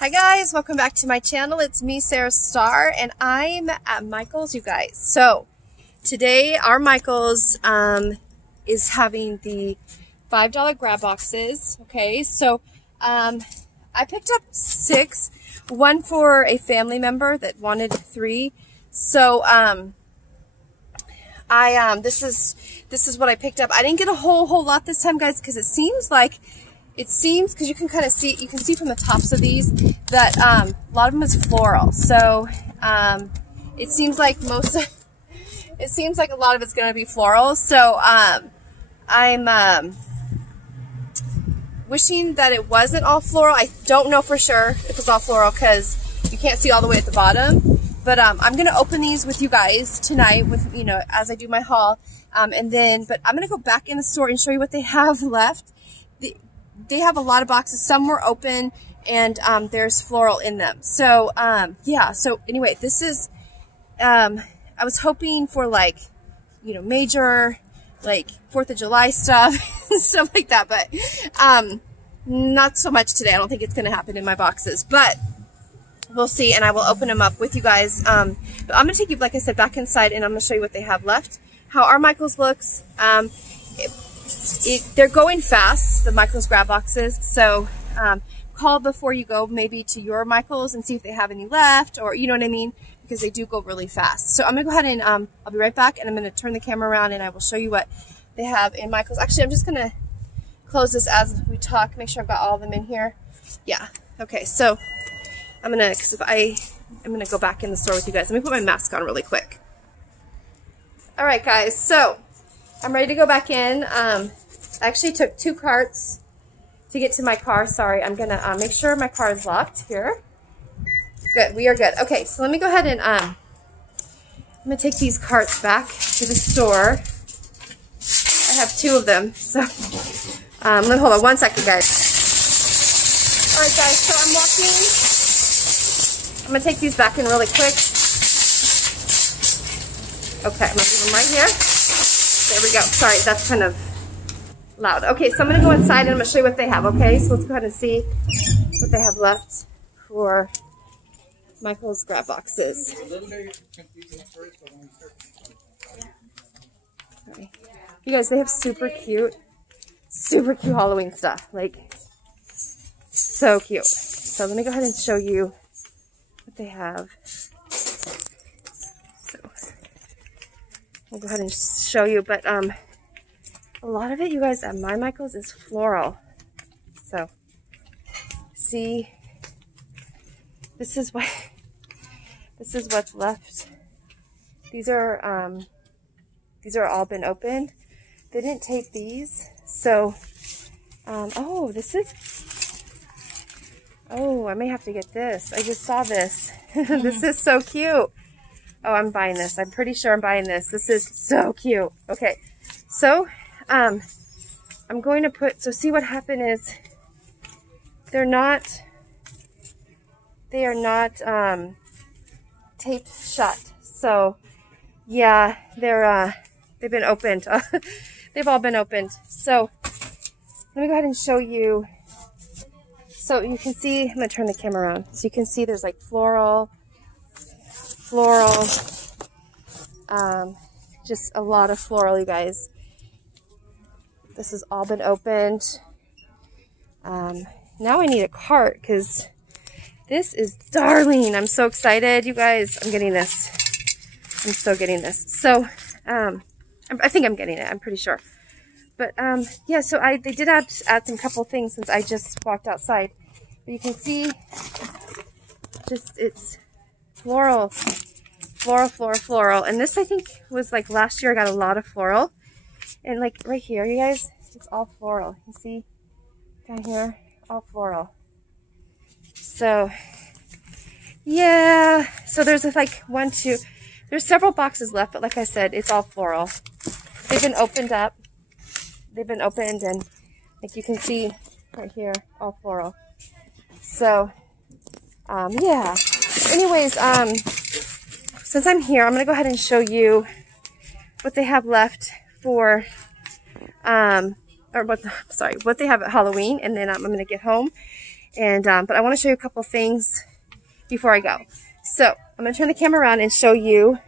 Hi guys, welcome back to my channel. It's me, MESARASTARR, and I'm at Michael's, you guys. So today our Michael's is having the $5 grab boxes. Okay, so I picked up 6, one for a family member that wanted 3. So this is what I picked up. I didn't get a whole lot this time, guys, because it seems because you can kind of see, you can see from the tops of these that a lot of them is floral. So it seems like a lot of it's going to be floral. So I'm wishing that it wasn't all floral. I don't know for sure if it's all floral because you can't see all the way at the bottom. But I'm going to open these with you guys tonight, with as I do my haul, but I'm going to go back in the store and show you what they have left. They have a lot of boxes. Some were open, and there's floral in them. So yeah. So anyway, this is I was hoping for major 4th of July stuff stuff like that, but not so much today. I don't think it's going to happen in my boxes, but we'll see, and I will open them up with you guys. But I'm going to take you, like I said, back inside, and I'm going to show you what they have left, how our Michael's looks. They're going fast, the Michael's grab boxes, so call before you go maybe to your Michael's and see if they have any left, or you know what I mean, because they do go really fast. So I'm going to go ahead and I'll be right back, and I'm going to turn the camera around and I will show you what they have in Michael's. Actually, I'm just going to close this as we talk, make sure I've got all of them in here. Yeah, okay, so I'm going to go back in the store with you guys. Let me put my mask on really quick. All right, guys, so I'm ready to go back in. I actually took 2 carts to get to my car. Sorry, I'm going to make sure my car is locked here. Good, we are good. Okay, so let me go ahead and I'm going to take these carts back to the store. I have 2 of them, so let me hold on 1 second, guys. All right, guys, so I'm walking. I'm going to take these back in really quick. Okay, I'm going to leave them right here. There we go. Sorry, that's kind of loud. Okay, so I'm going to go inside and I'm going to show you what they have, okay? So let's go ahead and see what they have left for Michael's grab boxes. Okay. You guys, they have super cute Halloween stuff. Like, so cute. So let me go ahead and show you what they have. I'll go ahead and show you, but a lot of it, you guys, at my Michael's is floral. So, see, this is what's left. These are all been opened. They didn't take these, so oh, I may have to get this. I just saw this. This is so cute. Oh, I'm buying this. I'm pretty sure I'm buying this. This is so cute. Okay, so I'm going to see what happened is they are not taped shut. So yeah, they've been opened. They've all been opened. So let me go ahead and show you. So you can see, I'm going to turn the camera around. So you can see there's like floral, just a lot of floral, you guys. This has all been opened. Now I need a cart because this is darling. I'm so excited, you guys. I'm getting this. I'm so getting this. So I think I'm getting it. I'm pretty sure. But yeah, so they did add some couple things since I just walked outside. But you can see it's floral. And this, I think, was like last year I got a lot of floral. And like right here, you guys, it's all floral. You see down here, all floral. So yeah, so there's like 1, 2, there's several boxes left, but like I said, it's all floral. They've been opened up. They've been opened, and like you can see right here, all floral. So yeah. Anyways, since I'm here, I'm going to go ahead and show you what they have left for, what they have at Halloween, and then I'm going to get home And but I want to show you a couple things before I go. So I'm going to turn the camera around and show you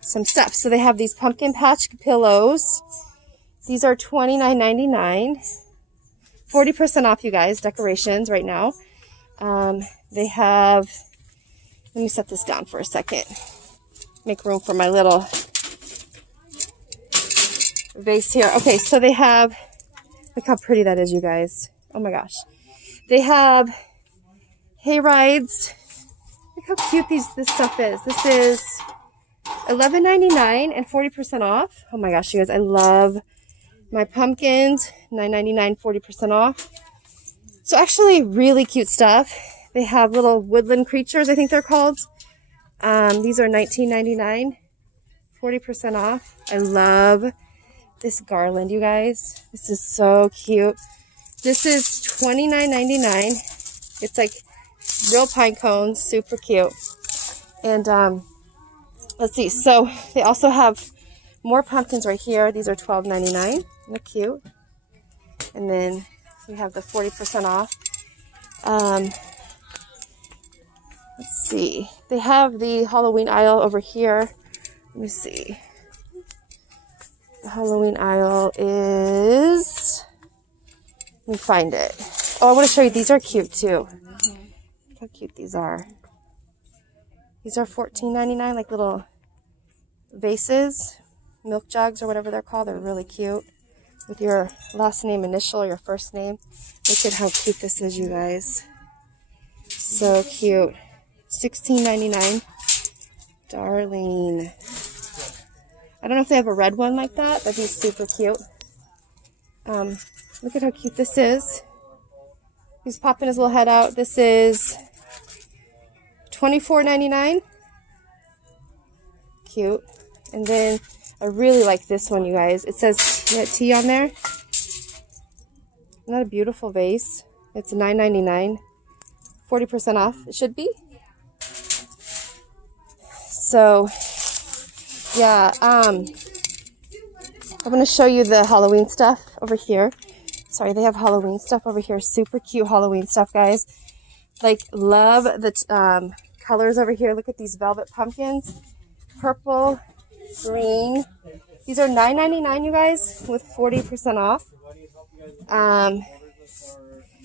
some stuff. So they have these pumpkin patch pillows. These are $29.99. 40% off, you guys. Decorations right now. They have, let me set this down for a second. Make room for my little vase here. Okay, so they have, look how pretty that is, you guys. Oh my gosh. They have hay rides. Look how cute this stuff is. This is $11.99 and 40% off. Oh my gosh, you guys, I love my pumpkins. $9.99, 40% off. So actually really cute stuff. They have little woodland creatures, I think they're called. These are $19.99, 40% off. I love this garland, you guys. This is so cute. This is $29.99. It's like real pine cones, super cute. And let's see. So they also have more pumpkins right here. These are $12.99. They're cute. And then we have the 40% off. Let's see. They have the Halloween aisle over here. Let me see. The Halloween aisle is... Let me find it. Oh, I want to show you. These are cute too. Look how cute these are. These are $14.99, like little vases, milk jugs or whatever they're called. They're really cute. With your last name initial or your first name. Look at how cute this is, you guys. So cute. $16.99. Darling. I don't know if they have a red one like that, but he's super cute. Look at how cute this is. He's popping his little head out. This is $24.99. Cute. And then I really like this one, you guys. It says T on there. Isn't that a beautiful vase? It's $9.99. 40% off, it should be. So, yeah, I'm going to show you the Halloween stuff over here. Sorry, they have Halloween stuff over here. Super cute Halloween stuff, guys. Like, love the colors over here. Look at these velvet pumpkins. Purple, green. These are $9.99, you guys, with 40% off.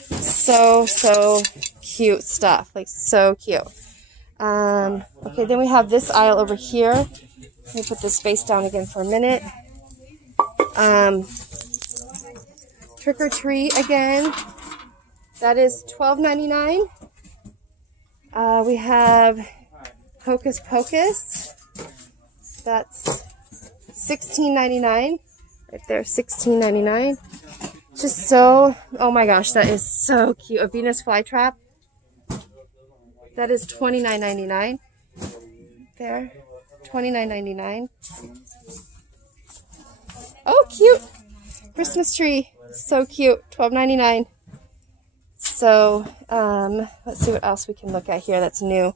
So cute stuff. Like, so cute. Okay, then we have this aisle over here. Let me put this space down again for a minute. Trick or Treat again. That is $12.99. We have Hocus Pocus. That's $16.99. Right there, $16.99. Just so, oh my gosh, that is so cute. A Venus flytrap. That is $29.99. There, $29.99. Oh, cute. Christmas tree. So cute. $12.99. So, let's see what else we can look at here that's new.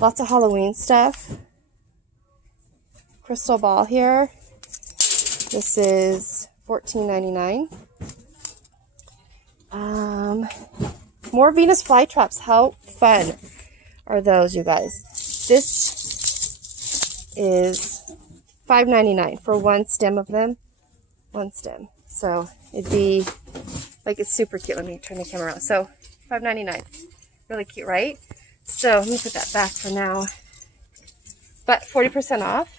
Lots of Halloween stuff. Crystal ball here. This is $14.99. More Venus flytraps. How fun are those, you guys? This is $5.99 for one stem of them. One stem. So it'd be like, it's super cute. Let me turn the camera around. So $5.99. Really cute, right? So let me put that back for now. But 40% off.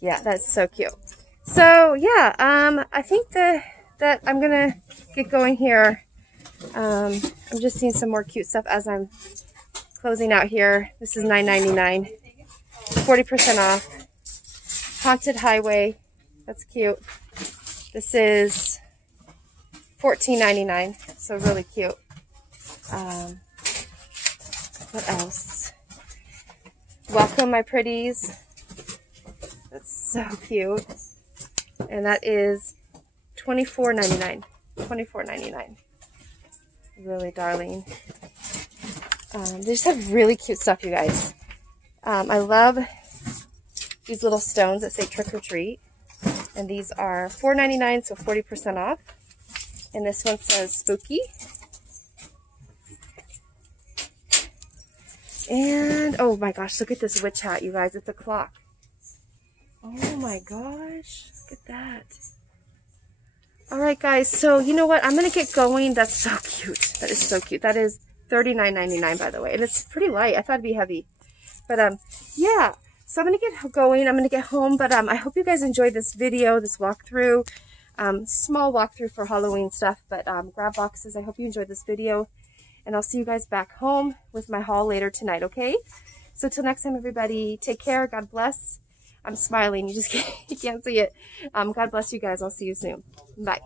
Yeah, that's so cute. So yeah, I think that I'm gonna get going here. I'm just seeing some more cute stuff as I'm closing out here. This is $9.99. 40% off. Haunted Highway. That's cute. This is $14.99. So really cute. What else? Welcome, my pretties. That's so cute. And that is $24.99. $24.99. Really darling. They just have really cute stuff, you guys. I love these little stones that say Trick or Treat. And these are $4.99, so 40% off. And this one says spooky. And, oh my gosh, look at this witch hat, you guys. It's a clock. Oh my gosh, look at that. All right, guys, so you know what? I'm going to get going. That's so cute. That is so cute. That is $39.99, by the way. And it's pretty light. I thought it'd be heavy. But, yeah. So I'm going to get going. I'm going to get home. But I hope you guys enjoyed this video, this walkthrough. Small walkthrough for Halloween stuff. But grab boxes. I hope you enjoyed this video. And I'll see you guys back home with my haul later tonight, okay? So till next time, everybody, take care. God bless. I'm smiling. You just can't see it. God bless you guys. I'll see you soon. Bye.